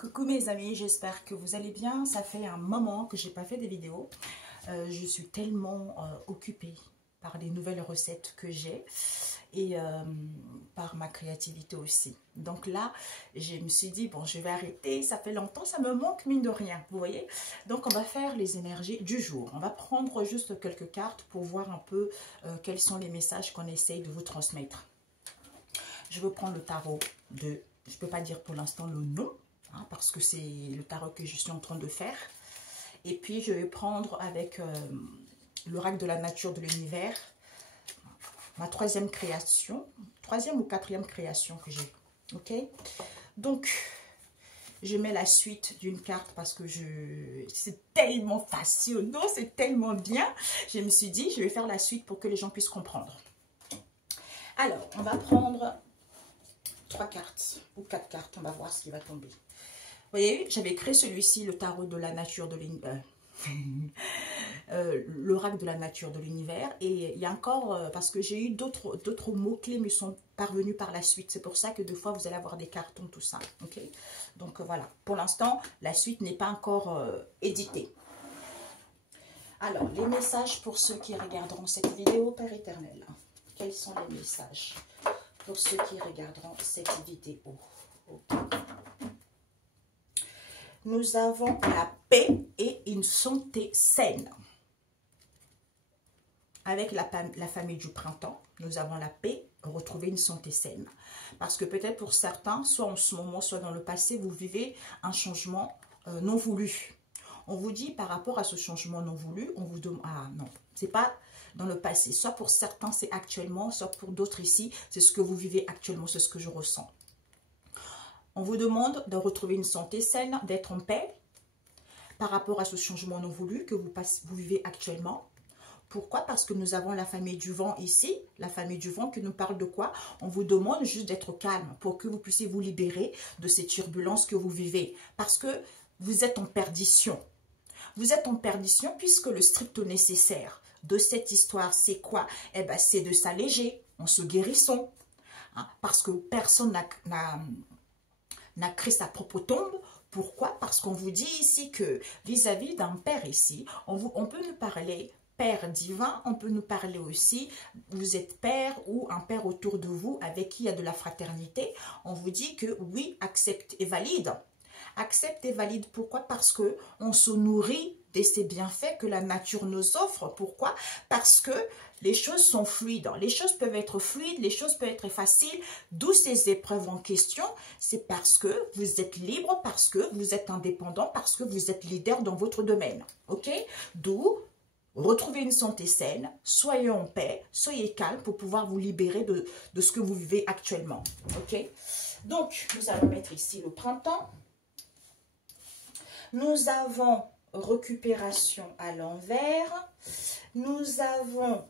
Coucou mes amis, j'espère que vous allez bien. Ça fait un moment que j'ai pas fait des vidéos. Je suis tellement occupée par les nouvelles recettes que j'ai et par ma créativité aussi. Donc là, je me suis dit, bon, je vais arrêter. Ça fait longtemps, ça me manque mine de rien, vous voyez. Donc on va faire les énergies du jour. On va prendre juste quelques cartes pour voir un peu quels sont les messages qu'on essaye de vous transmettre. Je veux prendre le tarot de... Je ne peux pas dire pour l'instant le nom, hein, parce que c'est le tarot que je suis en train de faire. Et puis, je vais prendre avec l'oracle de la nature de l'univers, ma troisième ou quatrième création que j'ai. Ok? Donc, je mets la suite d'une carte parce que c'est tellement passionnant, c'est tellement bien. Je me suis dit, je vais faire la suite pour que les gens puissent comprendre. Alors, on va prendre 3 cartes ou 4 cartes, on va voir ce qui va tomber. Vous voyez, j'avais créé celui-ci, le tarot de la nature de l'univers, l'oracle de la nature de l'univers. Et il y a encore, parce que j'ai eu d'autres mots-clés me sont parvenus par la suite. C'est pour ça que des fois, vous allez avoir des cartons, tout ça. Ok? Donc voilà, pour l'instant, la suite n'est pas encore éditée. Alors, les messages pour ceux qui regarderont cette vidéo, Père éternel. Quels sont les messages pour ceux qui regarderont cette vidéo? Okay. Nous avons la paix et une santé saine. Avec la famille du printemps, nous avons la paix, retrouver une santé saine. Parce que peut-être pour certains, soit en ce moment, soit dans le passé, vous vivez un changement non voulu. On vous dit par rapport à ce changement non voulu, on vous demande, ah non, c'est pas dans le passé. Soit pour certains, c'est actuellement, soit pour d'autres ici, c'est ce que vous vivez actuellement, c'est ce que je ressens. On vous demande de retrouver une santé saine, d'être en paix par rapport à ce changement non voulu que vous vivez actuellement. Pourquoi? Parce que nous avons la famille du vent ici, la famille du vent qui nous parle de quoi? On vous demande juste d'être calme pour que vous puissiez vous libérer de ces turbulences que vous vivez. Parce que vous êtes en perdition. Vous êtes en perdition puisque le strict nécessaire de cette histoire, c'est quoi? Eh bien, c'est de s'alléger en se guérissant. Hein, parce que personne n'a créé sa propre tombe. Pourquoi? Parce qu'on vous dit ici que vis-à-vis d'un père ici, on peut nous parler père divin, on peut nous parler aussi, vous êtes père ou un père autour de vous avec qui il y a de la fraternité. On vous dit que oui, accepte et valide. Accepte et valide, pourquoi? Parce que on se nourrit de ces bienfaits que la nature nous offre. Pourquoi? Parce que les choses sont fluides. Les choses peuvent être fluides, les choses peuvent être faciles. D'où ces épreuves en question. C'est parce que vous êtes libre, parce que vous êtes indépendant, parce que vous êtes leader dans votre domaine. Ok? D'où retrouvez une santé saine, soyez en paix, soyez calme pour pouvoir vous libérer de ce que vous vivez actuellement. Ok? Donc, nous allons mettre ici le printemps. Nous avons récupération à l'envers. Nous avons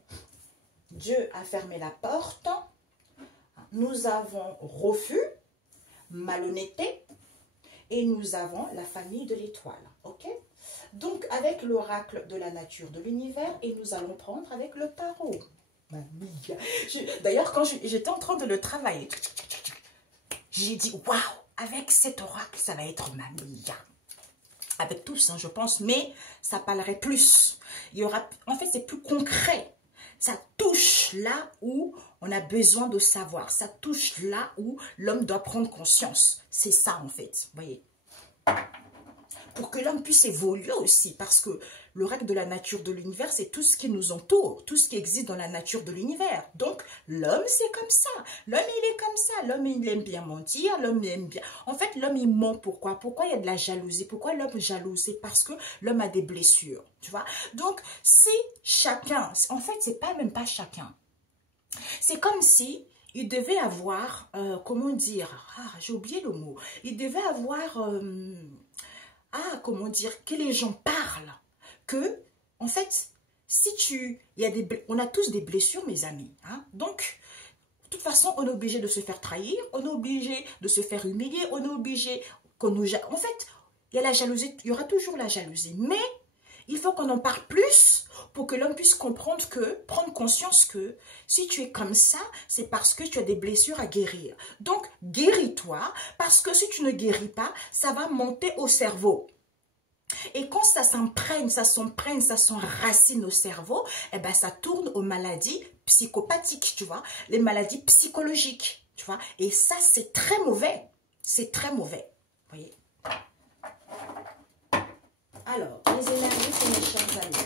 Dieu a fermé la porte. Nous avons refus, malhonnêteté. Et nous avons la famille de l'étoile. Ok? Donc, avec l'oracle de la nature de l'univers, et nous allons prendre avec le tarot. D'ailleurs, quand j'étais en train de le travailler, j'ai dit, waouh, avec cet oracle, ça va être ma mia. Avec tous, hein, je pense, mais ça parlerait plus. Il y aura, en fait, c'est plus concret. Ça touche là où on a besoin de savoir. Ça touche là où l'homme doit prendre conscience. C'est ça, en fait, vous voyez. Pour que l'homme puisse évoluer aussi, parce que le règle de la nature de l'univers, c'est tout ce qui nous entoure, tout ce qui existe dans la nature de l'univers. Donc, l'homme, c'est comme ça. L'homme, il est comme ça. L'homme, il aime bien mentir. L'homme aime bien... En fait, l'homme, il ment. Pourquoi? Pourquoi il y a de la jalousie? Pourquoi l'homme jalouse? C'est parce que l'homme a des blessures, tu vois. Donc, si chacun... En fait, c'est pas même pas chacun. C'est comme si il devait avoir... comment dire? Ah, j'ai oublié le mot. Il devait avoir... comment dire, que les gens parlent, que, en fait, si on a tous des blessures, mes amis, hein, donc, de toute façon, on est obligé de se faire trahir, on est obligé de se faire humilier, on est obligé en fait, il y a la jalousie, il y aura toujours la jalousie, mais il faut qu'on en parle plus pour que l'homme puisse comprendre prendre conscience que si tu es comme ça, c'est parce que tu as des blessures à guérir. Donc, guéris-toi, parce que si tu ne guéris pas, ça va monter au cerveau. Et quand ça s'enracine au cerveau, eh ben ça tourne aux maladies psychopathiques, tu vois, les maladies psychologiques, tu vois. Et ça, c'est très mauvais. C'est très mauvais. Vous voyez? Alors, les énergies, c'est mes chers amis.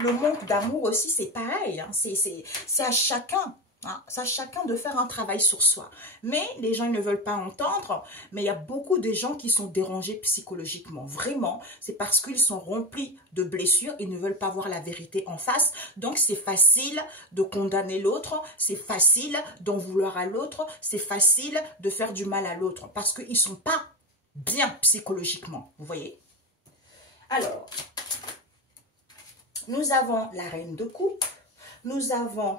Le manque d'amour aussi, c'est pareil. Hein. C'est à chacun. Hein, c'est à chacun de faire un travail sur soi. Mais les gens ils ne veulent pas entendre. Mais il y a beaucoup de gens qui sont dérangés psychologiquement. Vraiment, c'est parce qu'ils sont remplis de blessures. Ils ne veulent pas voir la vérité en face. Donc, c'est facile de condamner l'autre. C'est facile d'en vouloir à l'autre. C'est facile de faire du mal à l'autre. Parce qu'ils ne sont pas bien psychologiquement. Vous voyez? Alors, nous avons la reine de coupe. Nous avons...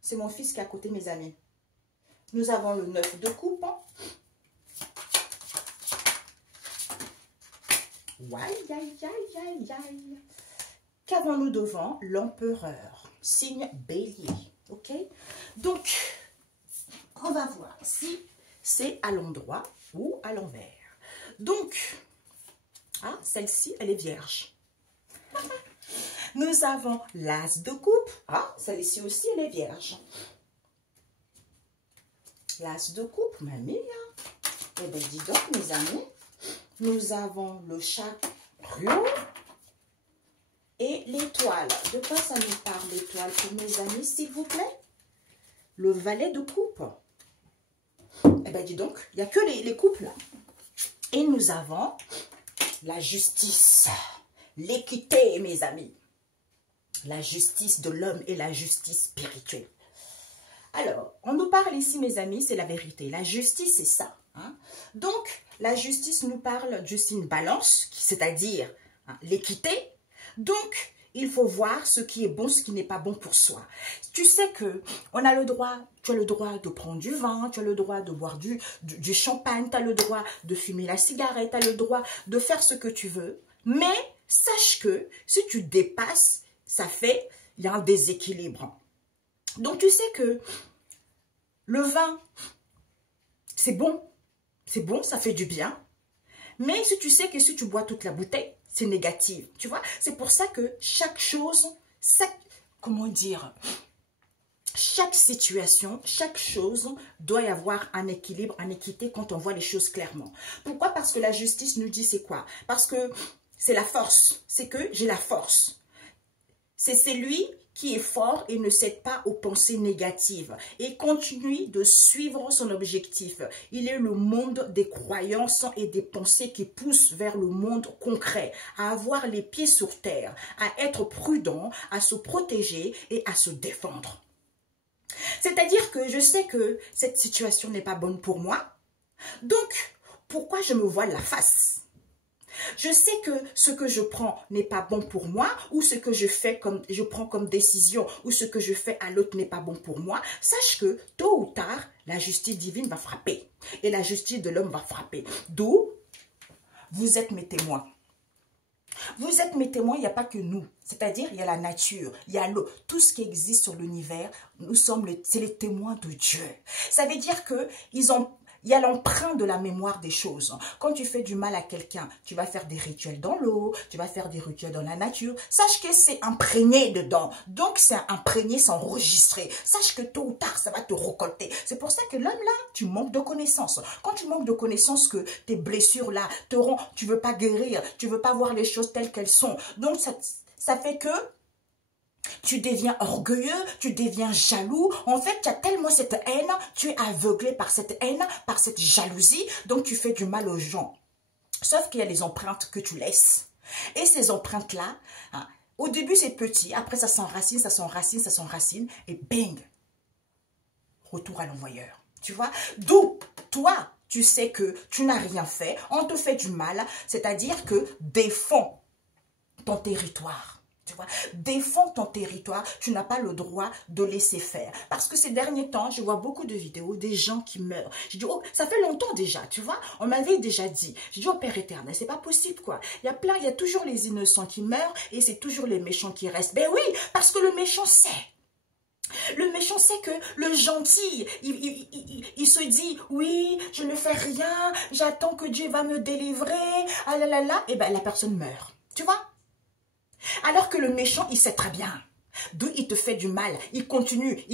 C'est mon fils qui est à côté, mes amis. Nous avons le 9 de coupe. Aïe, aïe, aïe, aïe, aïe. Qu'avons-nous devant? L'empereur. Signe bélier. Ok? Donc, on va voir si c'est à l'endroit ou à l'envers. Donc, celle-ci, elle est vierge. Nous avons l'as de coupe. Celle-ci aussi, elle est vierge. L'as de coupe, mamie. Eh bien, dis donc, mes amis. Nous avons le chariot et l'étoile. De quoi ça nous parle, l'étoile, pour mes amis, s'il vous plaît? Le valet de coupe. Eh bien, dis donc, il n'y a que les coupes, là. Et nous avons la justice, l'équité, mes amis. La justice de l'homme et la justice spirituelle. Alors, on nous parle ici, mes amis, c'est la vérité. La justice, c'est ça. Hein? Donc, la justice nous parle du signe balance, c'est-à-dire l'équité. Donc, il faut voir ce qui est bon, ce qui n'est pas bon pour soi. Tu sais que on a le droit, tu as le droit de prendre du vin, tu as le droit de boire du champagne, tu as le droit de fumer la cigarette, tu as le droit de faire ce que tu veux. Mais sache que si tu dépasses, il y a un déséquilibre. Donc, tu sais que le vin, c'est bon, ça fait du bien. Mais si tu sais que si tu bois toute la bouteille, c'est négatif, tu vois. C'est pour ça que chaque chose, chaque situation, chaque chose doit y avoir un équilibre, une équité quand on voit les choses clairement. Pourquoi? Parce que la justice nous dit c'est quoi? Parce que c'est la force, c'est que j'ai la force. C'est celui qui est fort et ne cède pas aux pensées négatives et continue de suivre son objectif. Il est le monde des croyances et des pensées qui poussent vers le monde concret, à avoir les pieds sur terre, à être prudent, à se protéger et à se défendre. C'est-à-dire que je sais que cette situation n'est pas bonne pour moi, donc pourquoi je me voile la face? Je sais que ce que je prends n'est pas bon pour moi, ou ce que je prends comme décision, ou ce que je fais à l'autre n'est pas bon pour moi. Sache que tôt ou tard, la justice divine va frapper. Et la justice de l'homme va frapper. D'où vous êtes mes témoins. Vous êtes mes témoins, il n'y a pas que nous. C'est-à-dire, il y a la nature, il y a l'eau. Tout ce qui existe sur l'univers, c'est les témoins de Dieu. Ça veut dire il y a l'empreinte de la mémoire des choses. Quand tu fais du mal à quelqu'un, tu vas faire des rituels dans l'eau, tu vas faire des rituels dans la nature. Sache que c'est imprégné dedans. Donc, c'est imprégné, c'est enregistré. Sache que tôt ou tard, ça va te récolter. C'est pour ça que l'homme, là, tu manques de connaissances. Quand tu manques de connaissances, que tes blessures, là, tu ne veux pas guérir, tu ne veux pas voir les choses telles qu'elles sont. Donc, ça fait que tu deviens orgueilleux, tu deviens jaloux. En fait, tu as tellement cette haine, tu es aveuglé par cette haine, par cette jalousie. Donc, tu fais du mal aux gens. Sauf qu'il y a les empreintes que tu laisses. Et ces empreintes-là, au début, c'est petit. Après, ça s'enracine, ça s'enracine, ça s'enracine. Et bang, retour à l'envoyeur. Tu vois? D'où, toi, tu sais que tu n'as rien fait. On te fait du mal. C'est-à-dire que défends ton territoire. Tu vois, défends ton territoire, tu n'as pas le droit de laisser faire. Parce que ces derniers temps, je vois beaucoup de vidéos, des gens qui meurent. Je dis, oh, ça fait longtemps déjà, tu vois. On m'avait déjà dit. Je dis, oh Père éternel, c'est pas possible, quoi. Il y a toujours les innocents qui meurent et c'est toujours les méchants qui restent. Ben oui, parce que le méchant sait. Le méchant sait que le gentil, il se dit, oui, je ne fais rien, j'attends que Dieu va me délivrer, ah là là là, et ben la personne meurt. Tu vois? Alors que le méchant, il sait très bien. D'où il te fait du mal, il continue,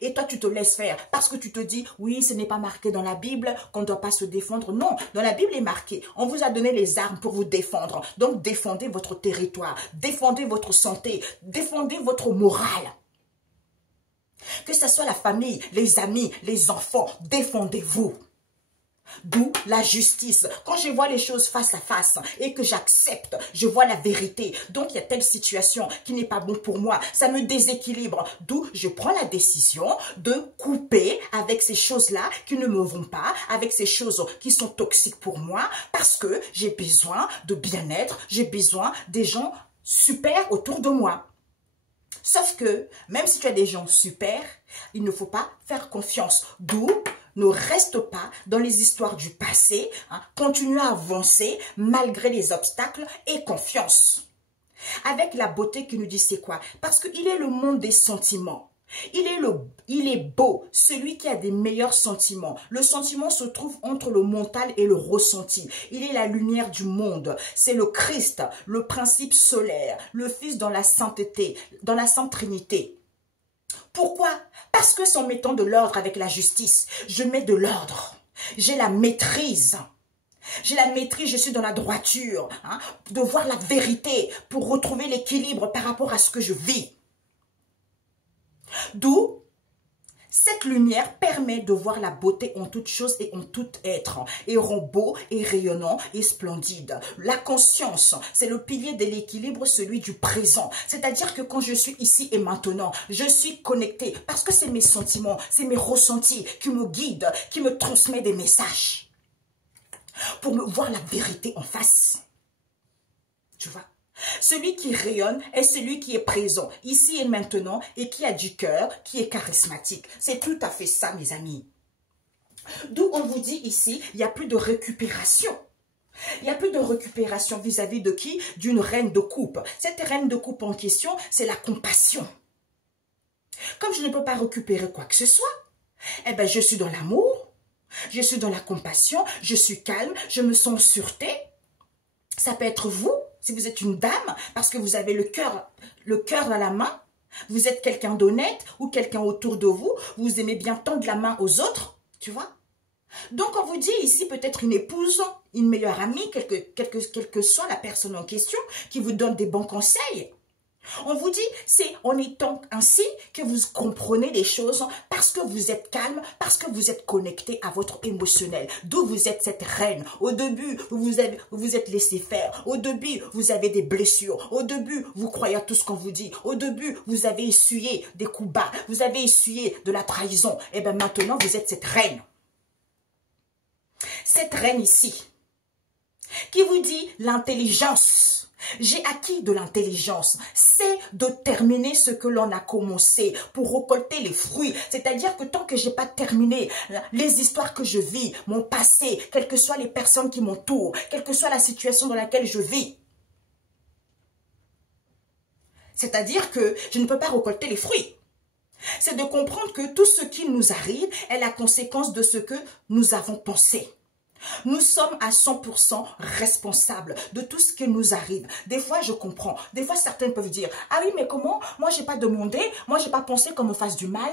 et toi tu te laisses faire, parce que tu te dis, oui, ce n'est pas marqué dans la Bible qu'on ne doit pas se défendre. Non, dans la Bible est marqué, on vous a donné les armes pour vous défendre, donc défendez votre territoire, défendez votre santé, défendez votre morale. Que ce soit la famille, les amis, les enfants, défendez-vous. D'où la justice. Quand je vois les choses face à face et que j'accepte, je vois la vérité. Donc, il y a telle situation qui n'est pas bon pour moi. Ça me déséquilibre. D'où je prends la décision de couper avec ces choses-là qui ne me vont pas, avec ces choses qui sont toxiques pour moi, parce que j'ai besoin de bien-être, j'ai besoin des gens super autour de moi. Sauf que, même si tu as des gens super, il ne faut pas faire confiance. D'où, ne reste pas dans les histoires du passé, hein, continue à avancer malgré les obstacles et confiance. Avec la beauté qui nous dit c'est quoi? Parce qu'il est le monde des sentiments. Il est beau, celui qui a des meilleurs sentiments. Le sentiment se trouve entre le mental et le ressenti. Il est la lumière du monde. C'est le Christ, le principe solaire, le Fils dans la sainteté, dans la Sainte Trinité. Pourquoi? Parce que c'est en mettant de l'ordre avec la justice, je mets de l'ordre. J'ai la maîtrise. J'ai la maîtrise, je suis dans la droiture, hein, de voir la vérité pour retrouver l'équilibre par rapport à ce que je vis. D'où cette lumière permet de voir la beauté en toute chose et en tout être, et rend beau et rayonnant et splendide. La conscience, c'est le pilier de l'équilibre, celui du présent. C'est-à-dire que quand je suis ici et maintenant, je suis connectée parce que c'est mes sentiments, c'est mes ressentis qui me guident, qui me transmettent des messages pour me voir la vérité en face. Tu vois? Celui qui rayonne est celui qui est présent, ici et maintenant, et qui a du cœur, qui est charismatique. C'est tout à fait ça, mes amis. D'où on vous dit ici, il n'y a plus de récupération. Il n'y a plus de récupération vis-à-vis de qui? D'une reine de coupe. Cette reine de coupe en question, c'est la compassion. Comme je ne peux pas récupérer quoi que ce soit, eh bien, je suis dans l'amour, je suis dans la compassion, je suis calme, je me sens en sûreté. Ça peut être vous. Si vous êtes une dame, parce que vous avez le cœur dans la main, vous êtes quelqu'un d'honnête ou quelqu'un autour de vous, vous aimez bien tendre la main aux autres, tu vois. Donc, on vous dit ici peut-être une épouse, une meilleure amie, quelle que soit la personne en question, qui vous donne des bons conseils. On vous dit, c'est en étant ainsi que vous comprenez les choses parce que vous êtes calme, parce que vous êtes connecté à votre émotionnel. D'où vous êtes cette reine. Au début, vous êtes laissé faire. Au début, vous avez des blessures. Au début, vous croyez à tout ce qu'on vous dit. Au début, vous avez essuyé des coups bas. Vous avez essuyé de la trahison. Et bien maintenant, vous êtes cette reine. Cette reine ici, qui vous dit l'intelligence. J'ai acquis de l'intelligence, c'est de terminer ce que l'on a commencé pour récolter les fruits. C'est-à-dire que tant que je n'ai pas terminé les histoires que je vis, mon passé, quelles que soient les personnes qui m'entourent, quelle que soit la situation dans laquelle je vis, c'est-à-dire que je ne peux pas récolter les fruits. C'est de comprendre que tout ce qui nous arrive est la conséquence de ce que nous avons pensé. Nous sommes à 100% responsables de tout ce qui nous arrive. Des fois, je comprends. Des fois, certains peuvent dire, ah oui, mais comment? Moi, j'ai pas demandé. Moi, j'ai pas pensé qu'on me fasse du mal.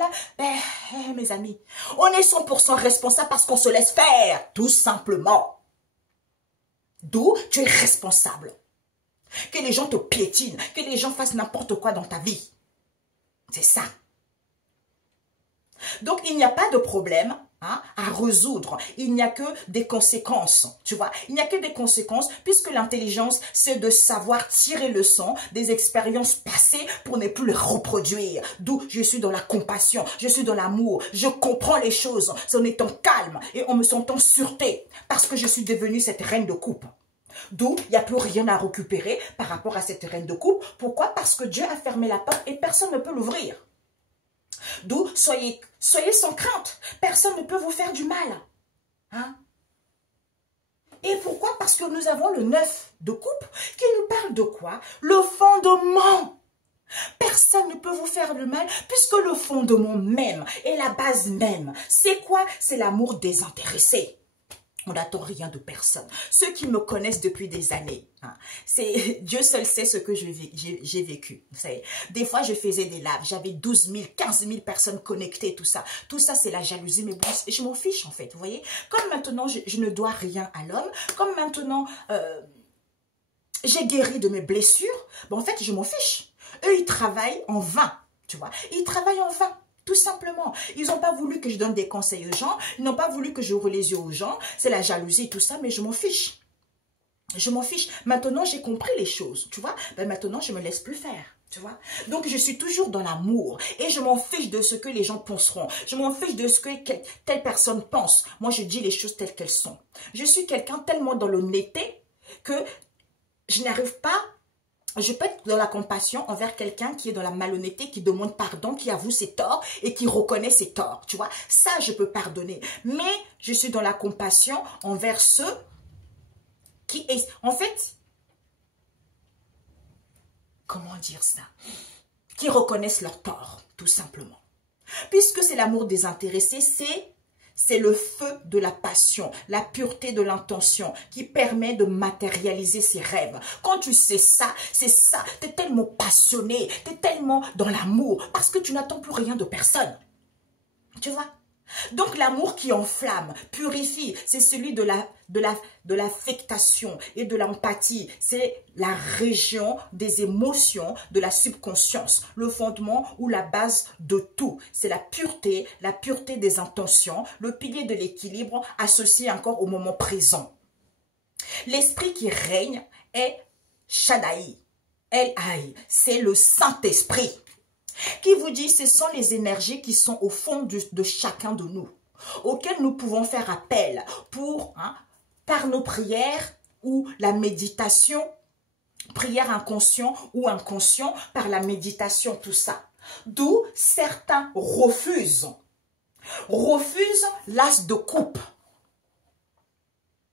Mes amis, on est 100% responsable parce qu'on se laisse faire, tout simplement. D'où tu es responsable. Que les gens te piétinent, que les gens fassent n'importe quoi dans ta vie. C'est ça. Donc, il n'y a pas de problème à résoudre. Il n'y a que des conséquences, tu vois. Il n'y a que des conséquences puisque l'intelligence, c'est de savoir tirer le leçon des expériences passées pour ne plus les reproduire. D'où je suis dans la compassion, je suis dans l'amour, je comprends les choses en étant calme et en me sentant sûreté parce que je suis devenue cette reine de coupe. D'où il n'y a plus rien à récupérer par rapport à cette reine de coupe. Pourquoi? Parce que Dieu a fermé la porte et personne ne peut l'ouvrir. D'où soyez sans crainte. Personne ne peut vous faire du mal. Hein? Et pourquoi? Parce que nous avons le 9 de coupe qui nous parle de quoi? Le fondement. Personne ne peut vous faire du mal puisque le fondement même et la base même, c'est quoi? C'est l'amour désintéressé. On n'attend rien de personne. Ceux qui me connaissent depuis des années, hein, Dieu seul sait ce que j'ai vécu. Vous savez, des fois, je faisais des lives, j'avais 12 000, 15 000 personnes connectées, tout ça. Tout ça, c'est la jalousie, mais bon, je m'en fiche en fait, vous voyez. Comme maintenant, je ne dois rien à l'homme, comme maintenant, j'ai guéri de mes blessures, bon, en fait, je m'en fiche. Eux, ils travaillent en vain, tu vois. Ils travaillent en vain. Tout simplement. Ils n'ont pas voulu que je donne des conseils aux gens. Ils n'ont pas voulu que j'ouvre les yeux aux gens. C'est la jalousie, tout ça, mais je m'en fiche. Je m'en fiche. Maintenant, j'ai compris les choses, tu vois. Ben, maintenant, je ne me laisse plus faire, tu vois. Donc, je suis toujours dans l'amour. Et je m'en fiche de ce que les gens penseront. Je m'en fiche de ce que telle personne pense. Moi, je dis les choses telles qu'elles sont. Je suis quelqu'un tellement dans l'honnêteté que je n'arrive pas. Je peux être dans la compassion envers quelqu'un qui est dans la malhonnêteté, qui demande pardon, qui avoue ses torts et qui reconnaît ses torts, tu vois. Ça, je peux pardonner. Mais je suis dans la compassion envers ceux qui... En fait, comment dire ça? Qui reconnaissent leurs torts, tout simplement. Puisque c'est l'amour désintéressé, c'est le feu de la passion, la pureté de l'intention qui permet de matérialiser ses rêves. Quand tu sais ça, c'est ça. Tu es tellement passionné, tu es tellement dans l'amour parce que tu n'attends plus rien de personne. Tu vois? Donc l'amour qui enflamme, purifie, c'est celui de l'affectation et de l'empathie. C'est la région des émotions, de la subconscience, le fondement ou la base de tout. C'est la pureté des intentions, le pilier de l'équilibre associé encore au moment présent. L'esprit qui règne est Shaddai, El-Haï, c'est le Saint-Esprit. Qui vous dit ce sont les énergies qui sont au fond de chacun de nous, auxquelles nous pouvons faire appel pour, par nos prières ou la méditation, prière inconscient ou inconscient, par la méditation, tout ça. D'où certains refusent l'as de coupe.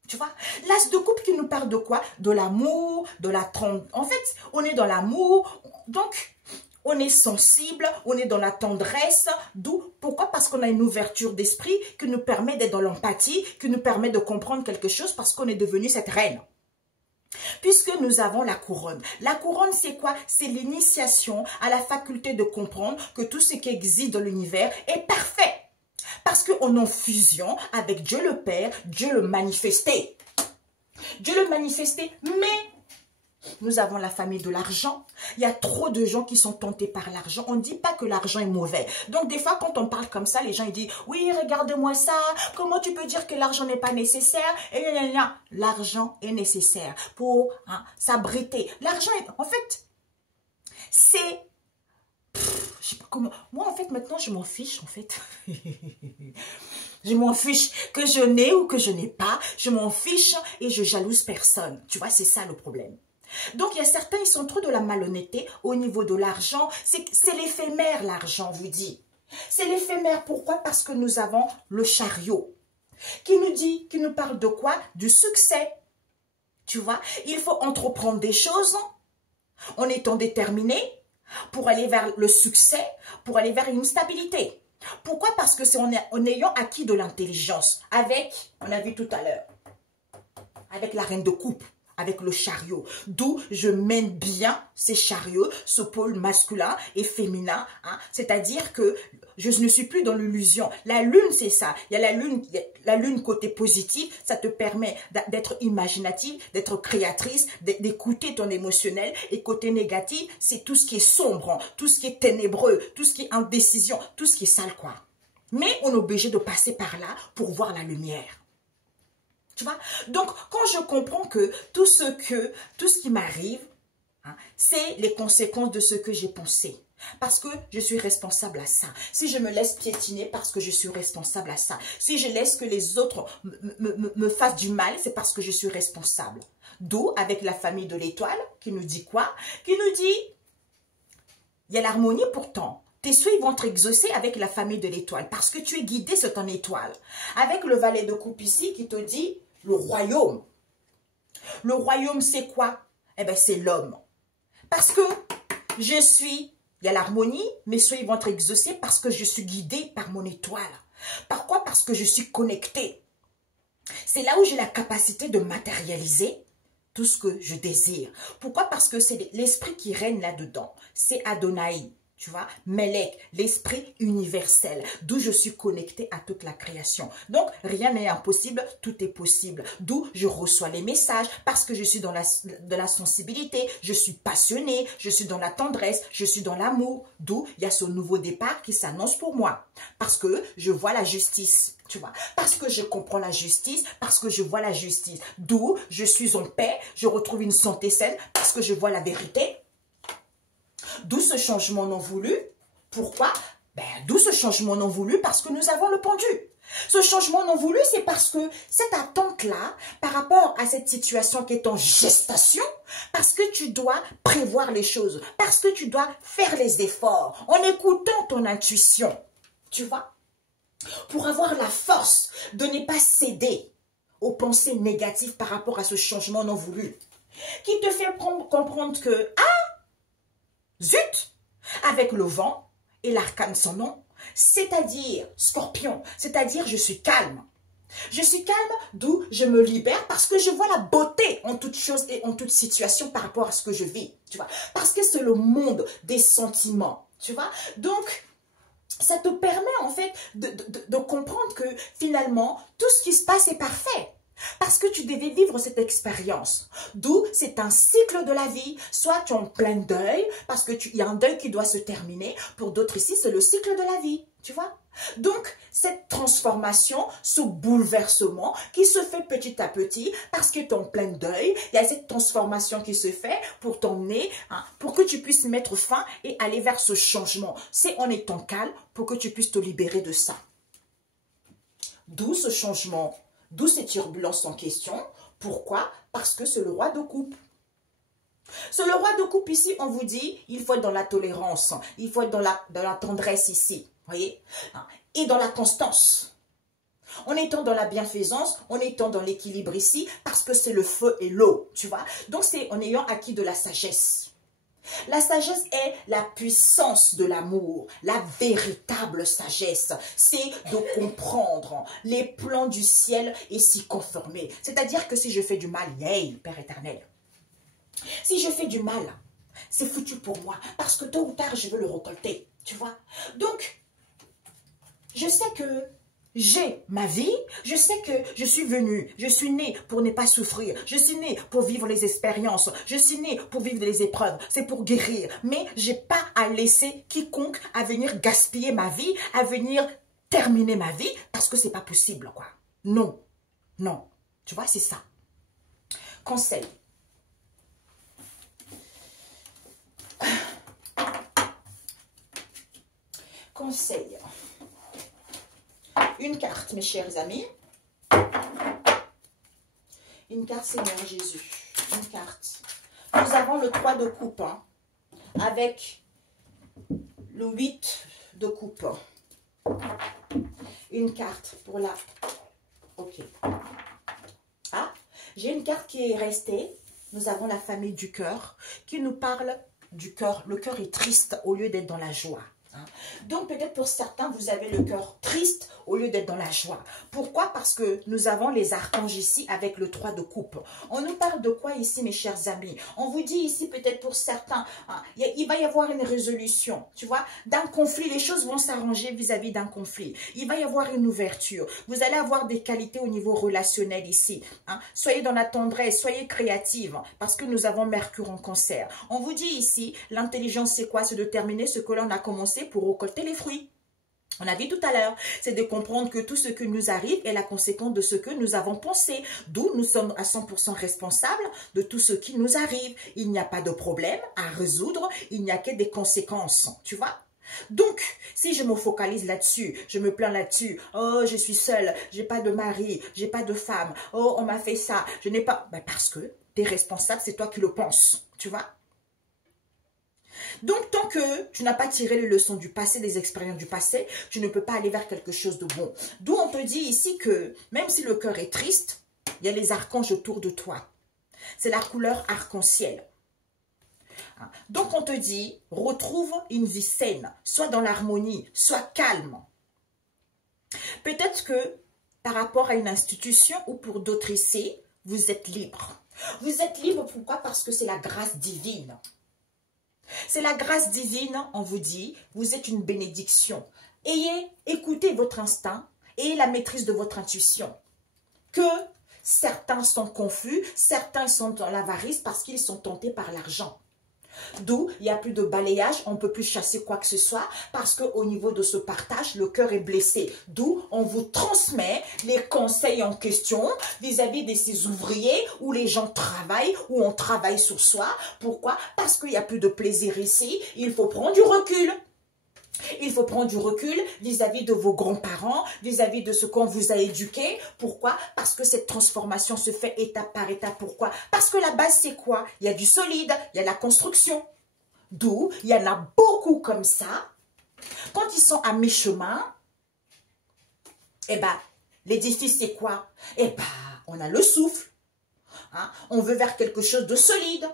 Tu vois, l'as de coupe qui nous parle de quoi? De l'amour, de la trompe. En fait, on est dans l'amour, donc... On est sensible, on est dans la tendresse. D'où, pourquoi? Parce qu'on a une ouverture d'esprit qui nous permet d'être dans l'empathie, qui nous permet de comprendre quelque chose parce qu'on est devenu cette reine. Puisque nous avons la couronne. La couronne, c'est quoi? C'est l'initiation à la faculté de comprendre que tout ce qui existe dans l'univers est parfait. Parce qu'on est en fusion avec Dieu le Père, Dieu le manifesté. Dieu le manifesté, mais... Nous avons la famille de l'argent. Il y a trop de gens qui sont tentés par l'argent. On ne dit pas que l'argent est mauvais. Donc, des fois, quand on parle comme ça, les gens ils disent « Oui, regarde-moi ça. Comment tu peux dire que l'argent n'est pas nécessaire ?» Et l'argent est nécessaire pour s'abriter. L'argent, en fait, c'est... Je sais pas comment... Moi, en fait, maintenant, je m'en fiche, en fait. Je m'en fiche que je n'ai ou que je n'ai pas. Je m'en fiche et je jalouse personne. Tu vois, c'est ça le problème. Donc, il y a certains, ils sont trop de la malhonnêteté au niveau de l'argent. C'est l'éphémère, l'argent, vous dit. C'est l'éphémère. Pourquoi? Parce que nous avons le chariot qui nous parle de quoi? Du succès. Tu vois, il faut entreprendre des choses en étant déterminé pour aller vers le succès, pour aller vers une stabilité. Pourquoi? Parce que c'est en ayant acquis de l'intelligence avec, on a vu tout à l'heure, avec la reine de coupe. Avec le chariot, d'où je mène bien ces chariots, ce pôle masculin et féminin, c'est-à-dire que je ne suis plus dans l'illusion. La lune, c'est ça. Il y a la lune côté positif, ça te permet d'être imaginative, d'être créatrice, d'écouter ton émotionnel. Et côté négatif, c'est tout ce qui est sombre, tout ce qui est ténébreux, tout ce qui est indécision, tout ce qui est sale, quoi. Mais on est obligé de passer par là pour voir la lumière. Tu vois? Donc, quand je comprends que tout ce qui m'arrive, c'est les conséquences de ce que j'ai pensé. Parce que je suis responsable à ça. Si je me laisse piétiner, parce que je suis responsable à ça. Si je laisse que les autres me fassent du mal, c'est parce que je suis responsable. D'où, avec la famille de l'étoile, qui nous dit quoi? Qui nous dit, il y a l'harmonie pourtant. Tes souhaits vont être exaucés avec la famille de l'étoile parce que tu es guidé sur ton étoile. Avec le valet de coupe ici qui te dit le royaume. Le royaume, c'est quoi? Eh bien, c'est l'homme. Parce que il y a l'harmonie, mes souhaits vont être exaucés parce que je suis guidé par mon étoile. Pourquoi? Parce que je suis connecté. C'est là où j'ai la capacité de matérialiser tout ce que je désire. Pourquoi? Parce que c'est l'esprit qui règne là-dedans. C'est Adonai. Tu vois, Melek, l'esprit universel, d'où je suis connecté à toute la création. Donc, rien n'est impossible, tout est possible. D'où je reçois les messages, parce que je suis dans la sensibilité, je suis passionnée, je suis dans la tendresse, je suis dans l'amour. D'où il y a ce nouveau départ qui s'annonce pour moi. Parce que je vois la justice, tu vois. Parce que je comprends la justice, parce que je vois la justice. D'où je suis en paix, je retrouve une santé saine, parce que je vois la vérité. D'où ce changement non voulu. Pourquoi? D'où ce changement non voulu? Parce que nous avons le pendu. Ce changement non voulu, c'est parce que cette attente-là, par rapport à cette situation qui est en gestation, parce que tu dois prévoir les choses, parce que tu dois faire les efforts, en écoutant ton intuition, tu vois, pour avoir la force de ne pas céder aux pensées négatives par rapport à ce changement non voulu, qui te fait comprendre que, zut, avec le vent et l'arcane sans nom, c'est-à-dire Scorpion, c'est-à-dire je suis calme. Je suis calme, d'où je me libère parce que je vois la beauté en toute chose et en toute situation par rapport à ce que je vis, tu vois. Parce que c'est le monde des sentiments, tu vois. Donc, ça te permet en fait de comprendre que finalement, tout ce qui se passe est parfait. Parce que tu devais vivre cette expérience. D'où c'est un cycle de la vie. Soit tu es en plein deuil, parce qu'il y a un deuil qui doit se terminer. Pour d'autres ici, c'est le cycle de la vie. Tu vois? Donc, cette transformation, ce bouleversement qui se fait petit à petit, parce que tu es en plein deuil, il y a cette transformation qui se fait pour t'emmener, pour que tu puisses mettre fin et aller vers ce changement. C'est en étant calme pour que tu puisses te libérer de ça. D'où ce changement. D'où cette turbulence en question. Pourquoi? Parce que c'est le roi de coupe. C'est le roi de coupe ici, on vous dit, il faut être dans la tolérance, il faut être dans la tendresse ici, voyez? Et dans la constance. En étant dans la bienfaisance, en étant dans l'équilibre ici, parce que c'est le feu et l'eau, tu vois? Donc c'est en ayant acquis de la sagesse. La sagesse est la puissance de l'amour, la véritable sagesse. C'est de comprendre les plans du ciel et s'y conformer. C'est-à-dire que si je fais du mal, hey, Père éternel, si je fais du mal, c'est foutu pour moi parce que tôt ou tard, je veux le récolter, tu vois. Donc, je sais que j'ai ma vie, je sais que je suis venue, je suis née pour ne pas souffrir, je suis née pour vivre les expériences, je suis née pour vivre les épreuves, c'est pour guérir. Mais je n'ai pas à laisser quiconque à venir gaspiller ma vie, à venir terminer ma vie, parce que ce n'est pas possible, quoi. Non, non, tu vois, c'est ça. Conseil. Conseil. Une carte, mes chers amis. Une carte, Seigneur Jésus. Une carte. Nous avons le 3 de coupe, avec le 8 de coupe. Une carte pour la... Ok. Ah, j'ai une carte qui est restée. Nous avons la famille du cœur qui nous parle du cœur. Le cœur est triste au lieu d'être dans la joie. Donc peut-être pour certains, vous avez le cœur triste au lieu d'être dans la joie. Pourquoi? Parce que nous avons les archanges ici avec le 3 de coupe. On nous parle de quoi ici, mes chers amis? On vous dit ici peut-être pour certains, il va y avoir une résolution, tu vois, d'un conflit. Les choses vont s'arranger vis-à-vis d'un conflit. Il va y avoir une ouverture. Vous allez avoir des qualités au niveau relationnel ici. Soyez dans la tendresse, soyez créative, parce que nous avons Mercure en Cancer. On vous dit ici, l'intelligence c'est quoi? C'est de terminer ce que l'on a commencé pour récolter les fruits. On a vu tout à l'heure, c'est de comprendre que tout ce qui nous arrive est la conséquence de ce que nous avons pensé. D'où nous sommes à 100% responsables de tout ce qui nous arrive. Il n'y a pas de problème à résoudre, il n'y a que des conséquences, tu vois. Donc, si je me focalise là-dessus, je me plains là-dessus, oh, je suis seule, j'ai pas de mari, j'ai pas de femme, oh, on m'a fait ça, je n'ai pas... parce que tu es responsable, c'est toi qui le penses, tu vois. Donc, tant que tu n'as pas tiré les leçons du passé, des expériences du passé, tu ne peux pas aller vers quelque chose de bon. D'où on te dit ici que même si le cœur est triste, il y a les archanges autour de toi. C'est la couleur arc-en-ciel. Donc, on te dit, retrouve une vie saine, soit dans l'harmonie, soit calme. Peut-être que par rapport à une institution ou pour d'autres ici, vous êtes libre. Vous êtes libre, pourquoi? Parce que c'est la grâce divine. C'est la grâce divine, on vous dit, vous êtes une bénédiction. Écoutez votre instinct, ayez la maîtrise de votre intuition. Que certains sont confus, certains sont dans l'avarice parce qu'ils sont tentés par l'argent. D'où il n'y a plus de balayage, on ne peut plus chasser quoi que ce soit parce qu'au niveau de ce partage, le cœur est blessé. D'où on vous transmet les conseils en question vis-à-vis de ces ouvriers où les gens travaillent, où on travaille sur soi. Pourquoi? Parce qu'il n'y a plus de plaisir ici, il faut prendre du recul. Il faut prendre du recul vis-à-vis de vos grands-parents, vis-à-vis de ce qu'on vous a éduqué. Pourquoi? Parce que cette transformation se fait étape par étape. Pourquoi? Parce que la base, c'est quoi? Il y a du solide, il y a la construction. D'où, il y en a beaucoup comme ça. Quand ils sont à mi-chemin, eh ben, l'édifice, c'est quoi? Eh ben, on a le souffle. Hein? On veut vers quelque chose de solide,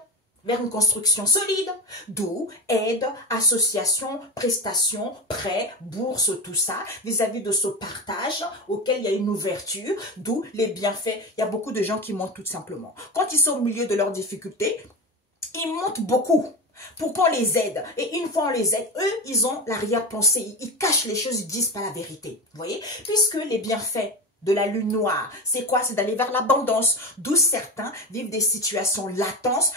vers une construction solide, d'où aide, association, prestations, prêts, bourse, tout ça, vis-à-vis de ce partage auquel il y a une ouverture, d'où les bienfaits. Il y a beaucoup de gens qui montent tout simplement. Quand ils sont au milieu de leurs difficultés, ils montent beaucoup pour qu'on les aide. Et une fois on les aide, eux, ils ont l'arrière-pensée. Ils cachent les choses, ils ne disent pas la vérité. Vous voyez? Puisque les bienfaits de la lune noire, c'est quoi? C'est d'aller vers l'abondance. D'où certains vivent des situations latence,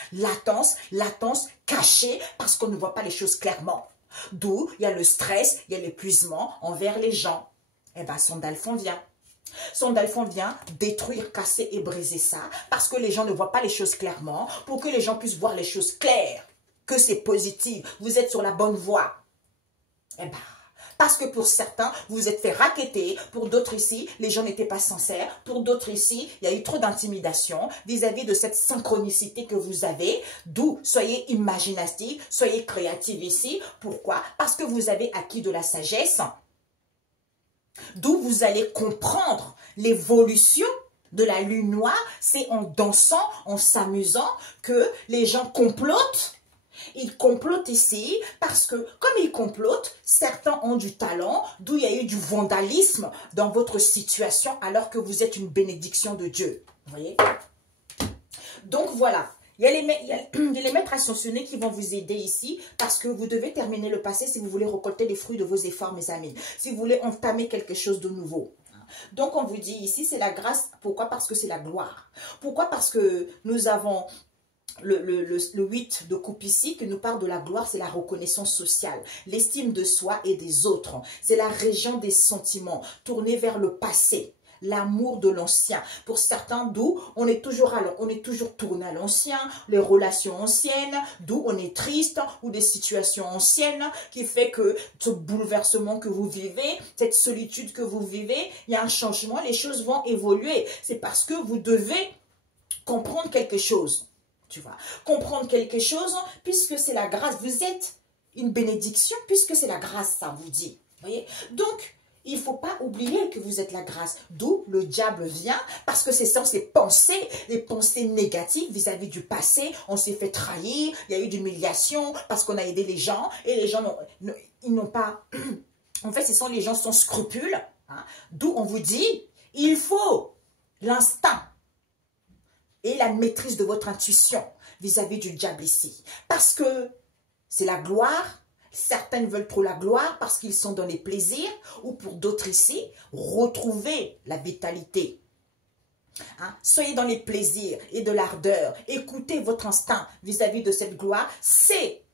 cachées, parce qu'on ne voit pas les choses clairement. D'où il y a le stress, il y a l'épuisement envers les gens. Eh bien, Sandalphon vient. Sandalphon vient détruire, casser et briser ça, parce que les gens ne voient pas les choses clairement, pour que les gens puissent voir les choses claires, que c'est positif, vous êtes sur la bonne voie. Eh bien, parce que pour certains, vous vous êtes fait racketter. Pour d'autres ici, les gens n'étaient pas sincères. Pour d'autres ici, il y a eu trop d'intimidation vis-à-vis de cette synchronicité que vous avez. D'où, soyez imaginatifs, soyez créatifs ici. Pourquoi? Parce que vous avez acquis de la sagesse. D'où vous allez comprendre l'évolution de la lune noire. C'est en dansant, en s'amusant que les gens complotent. Ils complotent ici parce que, comme ils complotent, certains ont du talent, d'où il y a eu du vandalisme dans votre situation alors que vous êtes une bénédiction de Dieu. Vous voyez? Donc voilà, il y a les maîtres ascensionnés qui vont vous aider ici parce que vous devez terminer le passé si vous voulez récolter les fruits de vos efforts, mes amis. Si vous voulez entamer quelque chose de nouveau. Donc on vous dit ici, c'est la grâce. Pourquoi? Parce que c'est la gloire. Pourquoi? Parce que nous avons le 8 de coupe ici qui nous parle de la gloire, c'est la reconnaissance sociale, l'estime de soi et des autres. C'est la région des sentiments, tournée vers le passé, l'amour de l'ancien. Pour certains, d'où on est toujours tourné à l'ancien, les relations anciennes, d'où on est triste, ou des situations anciennes qui fait que ce bouleversement que vous vivez, cette solitude que vous vivez, il y a un changement, les choses vont évoluer. C'est parce que vous devez comprendre quelque chose. Tu vois, comprendre quelque chose, puisque c'est la grâce. Vous êtes une bénédiction, puisque c'est la grâce, ça vous dit. Vous voyez? Donc, il ne faut pas oublier que vous êtes la grâce. D'où le diable vient, parce que c'est ça, ces pensées, les pensées négatives vis-à-vis du passé. On s'est fait trahir, il y a eu de l'humiliation, parce qu'on a aidé les gens, et les gens, ils n'ont pas... En fait, ce sont les gens sans scrupules. Hein? D'où on vous dit, il faut l'instinct et la maîtrise de votre intuition vis-à-vis du diable ici. Parce que c'est la gloire. Certains veulent trop la gloire parce qu'ils sont dans les plaisirs. Ou pour d'autres ici, retrouver la vitalité. Hein? Soyez dans les plaisirs et de l'ardeur. Écoutez votre instinct vis-à-vis de cette gloire. C'est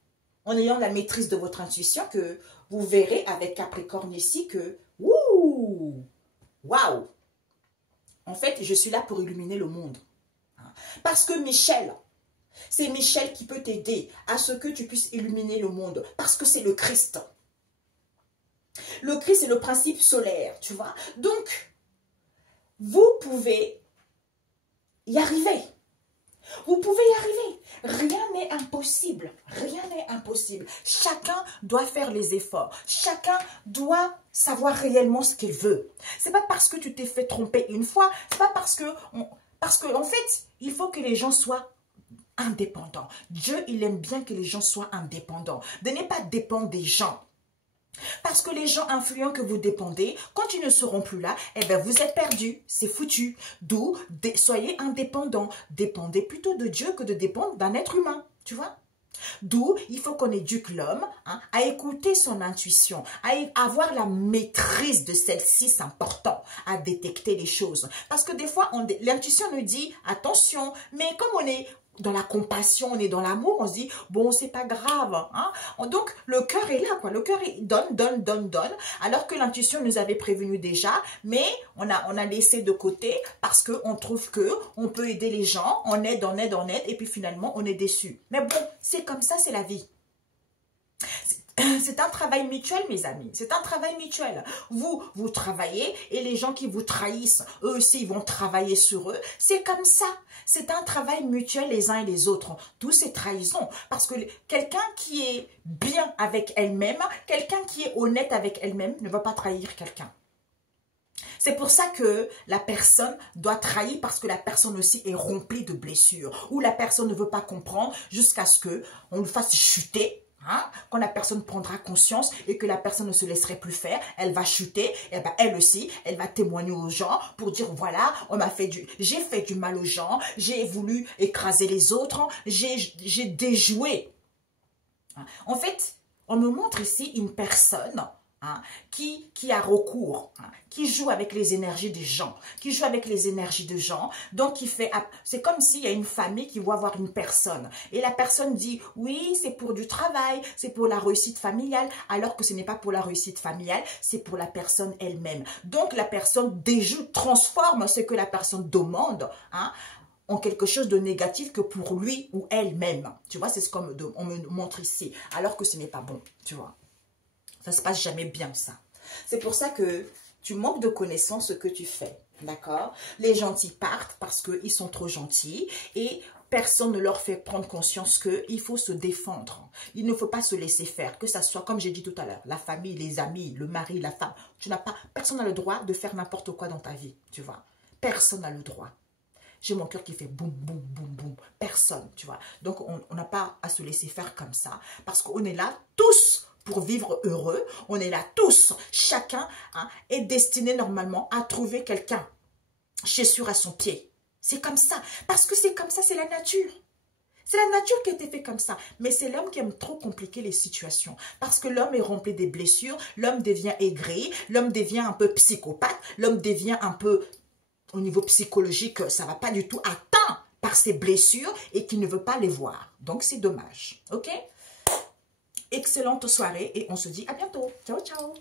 en ayant la maîtrise de votre intuition que vous verrez avec Capricorne ici que waouh! En fait, je suis là pour illuminer le monde. Parce que Michel, c'est Michel qui peut t'aider à ce que tu puisses illuminer le monde. Parce que c'est le Christ. Le Christ, c'est le principe solaire, tu vois. Donc, vous pouvez y arriver. Vous pouvez y arriver. Rien n'est impossible. Rien n'est impossible. Chacun doit faire les efforts. Chacun doit savoir réellement ce qu'il veut. C'est pas parce que tu t'es fait tromper une fois. C'est pas parce que... en fait, il faut que les gens soient indépendants. Dieu, il aime bien que les gens soient indépendants. De ne pas dépendre des gens. Parce que les gens influents que vous dépendez, quand ils ne seront plus là, eh bien vous êtes perdus, c'est foutu. D'où, soyez indépendants. Dépendez plutôt de Dieu que de dépendre d'un être humain, tu vois. D'où, il faut qu'on éduque l'homme à écouter son intuition, à avoir la maîtrise de celle-ci, c'est important, à détecter les choses. Parce que des fois, l'intuition nous dit, attention, mais comme on est dans la compassion, on est dans l'amour, on se dit, bon, c'est pas grave. Donc, le cœur est là, quoi. Le cœur, il donne, alors que l'intuition nous avait prévenu déjà, mais on a laissé de côté parce qu'on trouve qu'on peut aider les gens, on aide, et puis finalement, on est déçu. Mais bon, c'est comme ça, c'est la vie. C'est un travail mutuel, mes amis. C'est un travail mutuel. Vous travaillez et les gens qui vous trahissent, eux aussi, ils vont travailler sur eux. C'est comme ça. C'est un travail mutuel les uns et les autres. Tous ces trahisons. Parce que quelqu'un qui est bien avec elle-même, quelqu'un qui est honnête avec elle-même ne va pas trahir quelqu'un. C'est pour ça que la personne doit trahir parce que la personne aussi est remplie de blessures. Ou la personne ne veut pas comprendre jusqu'à ce qu'on le fasse chuter. Quand la personne prendra conscience et que la personne ne se laisserait plus faire, elle va chuter, et ben elle aussi, elle va témoigner aux gens pour dire voilà, j'ai fait du mal aux gens, j'ai voulu écraser les autres, j'ai déjoué. En fait, on me montre ici une personne qui a recours, qui joue avec les énergies des gens, donc c'est comme s'il y a une famille qui voit voir une personne, et la personne dit, oui, c'est pour du travail, c'est pour la réussite familiale, alors que ce n'est pas pour la réussite familiale, c'est pour la personne elle-même. Donc la personne déjoue, transforme ce que la personne demande, en quelque chose de négatif que pour lui ou elle-même. Tu vois, c'est ce qu'on me montre ici, alors que ce n'est pas bon, tu vois. Ça ne se passe jamais bien, ça. C'est pour ça que tu manques de connaissances ce que tu fais, d'accord? Les gentils partent parce qu'ils sont trop gentils et personne ne leur fait prendre conscience qu'il faut se défendre. Il ne faut pas se laisser faire, que ça soit, comme j'ai dit tout à l'heure, la famille, les amis, le mari, la femme. Personne n'a le droit de faire n'importe quoi dans ta vie, tu vois. Personne n'a le droit. J'ai mon cœur qui fait boum, boum, boum, boum. Personne, tu vois. Donc, on n'a pas à se laisser faire comme ça parce qu'on est là tous pour vivre heureux. On est là tous. Chacun est destiné normalement à trouver quelqu'un. Chaussure à son pied. C'est comme ça. Parce que c'est comme ça, c'est la nature. C'est la nature qui a été faite comme ça. Mais c'est l'homme qui aime trop compliquer les situations. Parce que l'homme est rempli des blessures. L'homme devient aigri. L'homme devient un peu psychopathe. L'homme devient un peu, au niveau psychologique, ça ne va pas du tout atteint par ses blessures et qui ne veut pas les voir. Donc, c'est dommage. OK? Excellente soirée et on se dit à bientôt. Ciao, ciao.